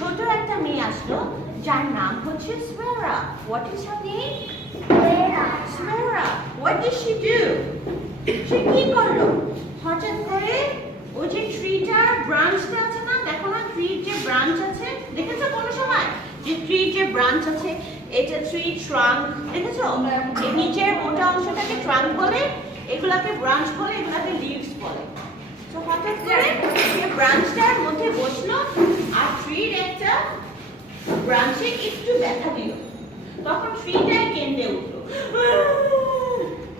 ছোট একটা মেয়ে আসলো যার নাম হচ্ছে স্মেরা। What is her name? স্মেরা। What did she do? সে কি করলো? হঠাৎ করে ওই যে ট্রিটার ব্রাঞ্চটা আছে না, দেখো না ট্রির যে ব্রাঞ্চ আছে, দেখেছো কোনো সময় যে ট্রির যে ব্রাঞ্চ আছে, এটা ট্রি ট্রাঙ্ক, দেখেছো? এই নিচের মোটা অংশটাকে ট্রাঙ্ক বলে, এগুলাকে ব্রাঞ্চ বলে, এগুলাকে লিভস বলে। তো হঠাৎ করে সে ব্রাঞ্চটার মধ্যে বসলো আর ট্রির একটা ব্রাঞ্চে একটু ব্যথা দিল, তখন ট্রিটাই কেঁদে উঠলো।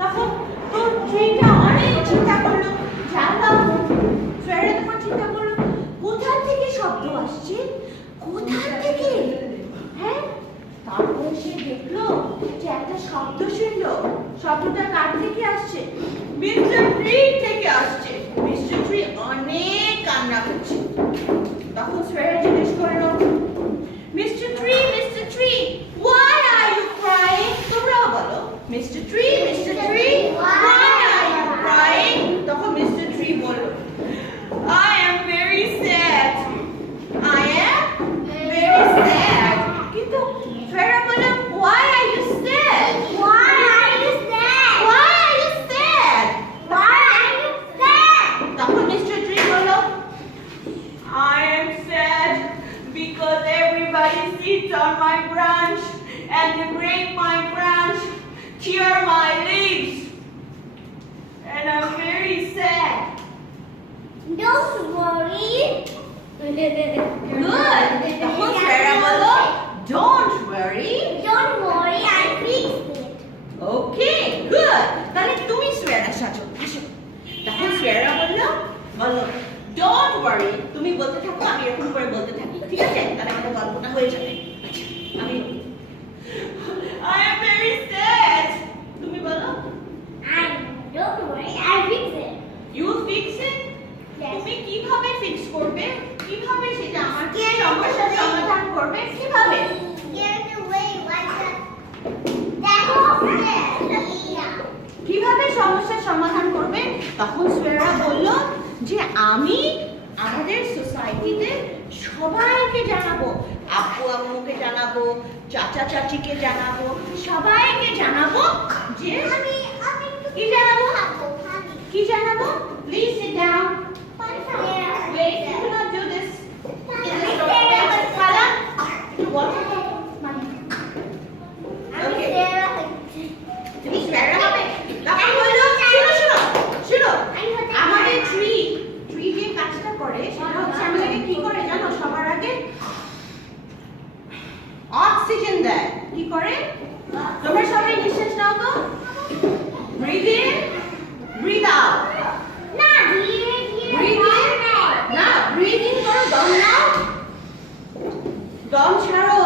তখন তো ট্রিটা অনেক চিন্তা করলো, জানলাম ফেরে তখন চিন্তা করলো কোথা থেকে শব্দ আসছে, কোথা থেকে, হ্যাঁ? তারপরে সে দেখলো যে একটা শব্দ শুনলো। শব্দটা কার থেকে আসছে? মিস্টার ট্রি থেকে আসছে। মিস্টার ট্রি অনেক কান্না করছে। তখন ফেরে জিজ্ঞেস করলো, mister tree, why are you crying? তোমরাও বলো, mister tree, why are you crying? তখন মিস্টার ট্রি বলল, I am very sad. কিন্তু ফেরা বলল, why are you sad? তখন মিস্টার ট্রি বলল, I am sad because everybody sits on my branch and they break my branch, tear my leaves, and I'm very sad. Don't worry. Good. তখন ফেরা বলল, don't worry. I fixed it. Okay, good. তাহলে তুমি সোয়েরা সাজো, আসো। তখন সোয়েরা বলল, don't worry. তুমি বলতে থাকো, আমি এরকম করে বলতে থাকি, ঠিক আছে? তাহলে আমাদের গল্পটা হয়ে যাবে। আচ্ছা, আমি I am very sad. তুমি বলো, Don't worry, I fixed it. you fix it. Yes. তুমি কিভাবে ফিক্স করবে? কিভাবে সেটা আমার সমস্যার সমাধান করবে? কিভাবে? Get away, that off there. কিভাবে সমস্যার সমাধান করবে? তখন সোয়েরা বলল যে আমি আমাদের সোসাইটিতে সবাইকে জানাবো, আব্বু আম্মুকে জানাবো, চাচা চাচিকে জানাবো, সবাইকে জানাবো যে কি জানাবো? কি জানাবো? Please sit down. Wait, you cannot do this. Kala, you want to? তুমি সোয়েরা হবে? তখন বলল, শুনো, আমাদের ট্রি যে কাজটা করে সেটা হচ্ছে আমাদেরকে কি করে জানো? সবার আগে অক্সিজেন দেয়। কি করে? তোমরা সবাই নিঃশ্বাস নাও তো, breathe in, breathe out. Breathe in করো, দম নাও, দম ছাড়ো।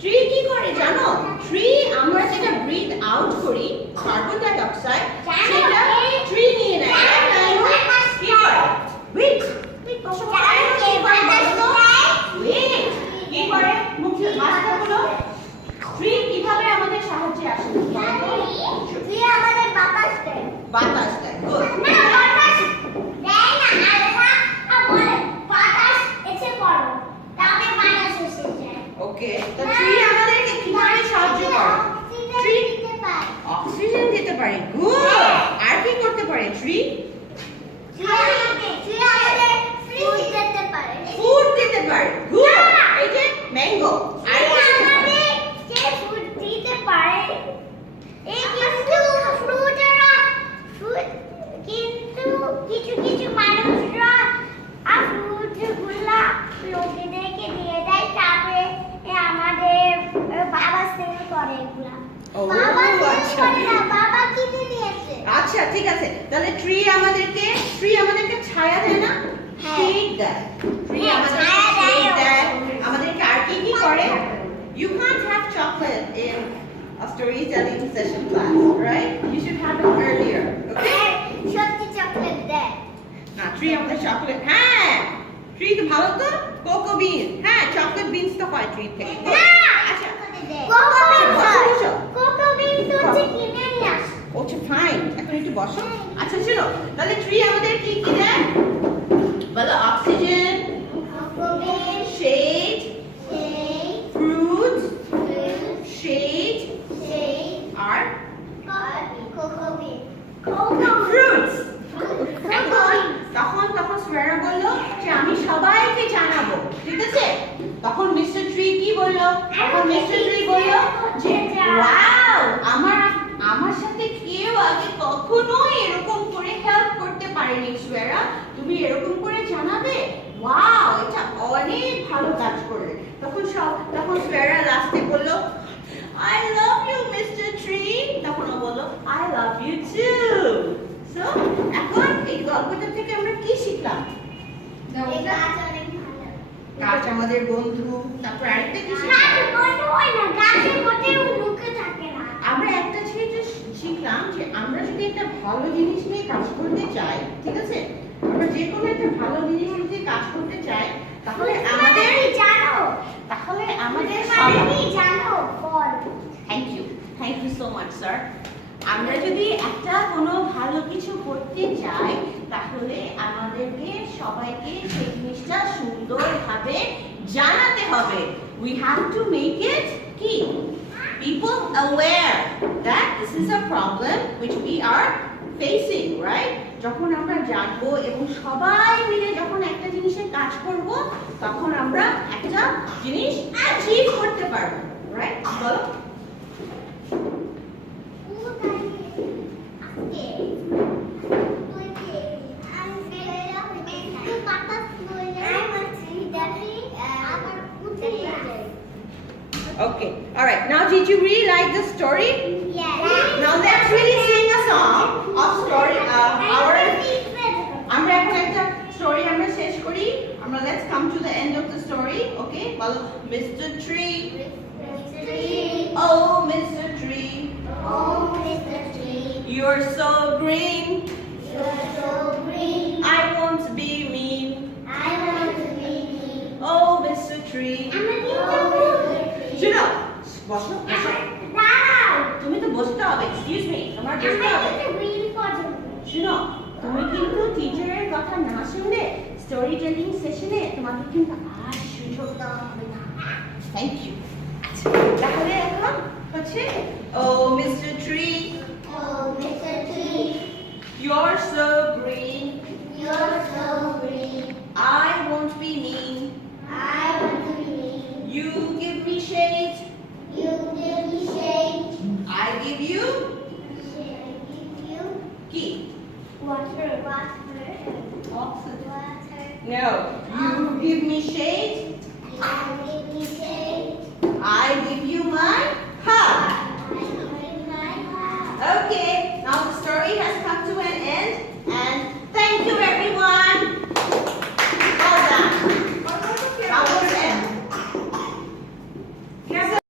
ট্রি কি করে জানো? ট্রি আমরা যেটা ব্রিথ আউট করি কার্বন ডাই অক্সাইড, সেটা ট্রি নিয়ে নেয়। কি করে? ওয়েট, কি করে? মুখে মাথা গুলো ট্রি কিভাবে আমাদের সাহায্যে আসে? বাতাস দেয়। গুড। ওকে, তো ট্রি আমাদেরকে কিভাবে সাহায্য করে? ট্রি অক্সিজেন দিতে পারে। গুড। আর কি করতে পারে ট্রি? ফুড দিতে পারে। গুড। এই যে ম্যাঙ্গো। আর কিছু মানুষরা ফ্রুটগুলা লোকেদেরকে দিয়ে দেয়, তারপরে আমাদের বাবা সেল করে এগুলা। বাবা কিনে নিয়েছে। আচ্ছা, ঠিক আছে। তাহলে ট্রি আমাদেরকে ছায়া দেয় না? শেড দেয়। ট্রি আমাদেরকে শেড দেয়। আমাদেরকে আর কি করে? You can't have chocolate in a storytelling session class, right? You should have it earlier, okay? সত্যি চকলেট দেয় না, ট্রি আমাদের চকলেট, হ্যাঁ, ট্রি তো ভালো তো, কোকো বিন, হ্যাঁ, চকলেট বিনস তো হয় ট্রি থেকে। আচ্ছা, কোকো বিন তো কিনে নিয়ে আসে। ওকে, ফাইন, এখন একটু বসো। আচ্ছা, চলো, তাহলে ট্রি আমাদের কি দেয় বলো? Oxygen, shade, fruits. তখন সোয়েরা বলল যে আমি সবাইকে জানাবো, ঠিক আছে? তখন মিস্টার ট্রি কি বললো? তখন মিস্টার ট্রি বললো যে ওয়াও, আমার সাথে কেউ আগে কখনোই এরকম করে হেল্প করতে পারেনি সোয়েরা, তুমি এরকম করে জানাবে, ওয়াও, এটা অনেক ভালো কাজ করলে। তখন সোয়েরা লাস্টে বললো I love you Mr. Tree, তখন ও বললো I love you too. So এখন এই গল্পটা থেকে আমরা কি শিখলাম? গাছ আমাদের বন্ধু। তারপর আরেকটা কি শিখলাম? আমরা একটা জিনিস শিখলাম যে আমরা যদি একটা ভালো জিনিস নিয়ে কাজ করতে চাই, ঠিক আছে, আমরা যে কোনো একটা ভালো জিনিস নিয়ে কাজ করতে চাই, তাহলে আমাদের thank you so much sir. আমরা যদি একটা কোনো ভালো কিছু করতে চাই, তাহলে আমাদেরকে সবাইকে সেই জিনিসটা সুন্দরভাবে জানাতে হবে। We have to make it কি? People aware that this is a problem which we are facing, right? যখন আমরা জানবো এবং সবাই মিলে যখন একটা জিনিসে কাজ করব, তখন আমরা একটা জিনিস অ্যাচিভ করতে পারবো, রাইট? বলো। Okay, all right. Now, did you really like the story? Now, let's really sing a song of story. আমরা এখন একটা story আমরা শেষ করি। আমরা let's come to the end of the story. Okay, বলো Mr. Tree. Oh, Mr. Tree. You're so green. I won't be mean. Oh, Mr. Tree. শুনো, বসো। তুমি তো বসতে হবে, এক্সকিউজ মি, তোমার বসতে হবে। শুনো, তুমি কিন্তু টিচারের কথা না শুনলে স্টোরি টেলিং সেশনে তোমাকে কিন্তু আর সুযোগ দেওয়া হবে না। Thank you. তাহলে এখন হচ্ছে Oh, Mr. Tree. You're so green. I won't be mean. You give me shade. I give you key. Oxygen. No. You give me shade. I give you my